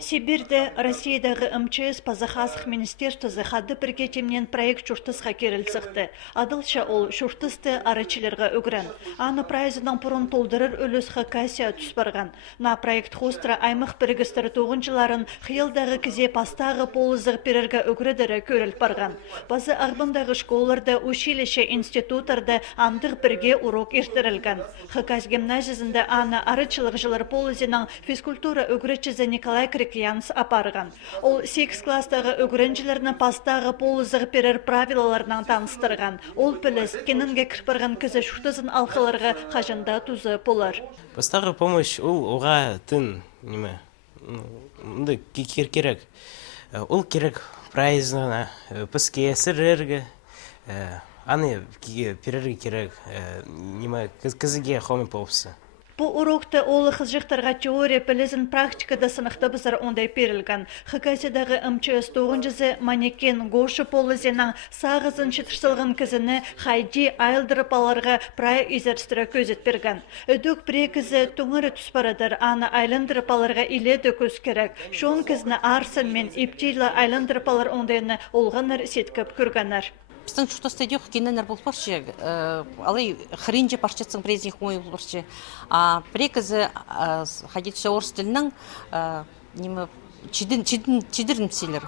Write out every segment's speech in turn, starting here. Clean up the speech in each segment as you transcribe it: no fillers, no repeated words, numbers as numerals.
Сибирде Россиядағы МЧС Пазахасық министерствосы хады бірге темнен проект шуртысқа керілсіқті. Адылша ол шуртысты арачыларға өгірін. Аны прайзынан бұрын толдырыр өліс хакасия түс барған. На проект хостра аймық біргістірі тоғынчыларын қиылдағы кізе пастағы полызық перерге өгірідері көріл барған. Базы ағбындағы школларда, училище, институттарда андық бірге урок ертірілген. Хакас гимназиясында аны арачылық жылар полызының физкультура өгірічізі Николай Крикьянс апарған. Ол 8 кластағы өгірінчілеріні пастағы полызығы перер правилаларынан таныстырған. Ол піліс кенінге кірпірген кізі шүртізін алқыларға қажында тұзы болар. Пастағы помощь ол оға тын неме, керек. Ол керек прайзына, піске, сірерге, аны перерге керек, кізіге хоми попсы. Бұл урокта олы қызжықтарға теория білізін практикада сынықта бізір ондай перілген. Хакасиядағы МЧС 9-зі манекен Гошы полызенің сағызын шетірсілген кізіні хайди айлдырып аларға прай изерстіра көзет берген. Өдік бірі кізі түңірі түспарадыр, аны айлындырып аларға иледі көз керек. Шон кізіні арсын мен иптейлі айлындырып алар ондайыны олғаныр сеткіп көргенер. Біздің шутасты дейік кененер бұл баршы, алай хринже парчатсың презних мой бұл баршы. Прекізі хадетші орыс тілінің чидірін псилер.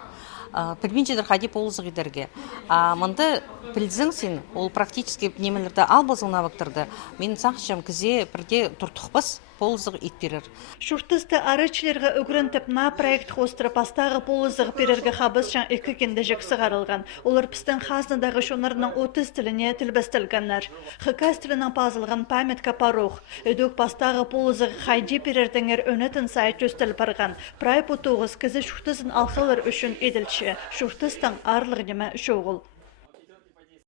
Пілменчедір хади полызық едерге. Мұнда пілзің сен, ол практически немелерді албазың навықтырды. Мен сақшам кізе бірде тұртықпас полызық ет берер. Шуртысты арычыларға өгірінтіп на проект хостыры пастағы полызығы берерге қабызшан екі кенді жік сығарылған. Олар пістің қазныдағы шонарының 30 тіліне тілбістілгенлер. Хыкас тілінің пазылған памятка парух. Өдік пастағы полызығы хайди берердіңер өнетін сайт өстіл барған. Прай бұтуғыз кізі шуртысын алқылыр үшін еділші. Шуртыстың арлығынема шоғыл.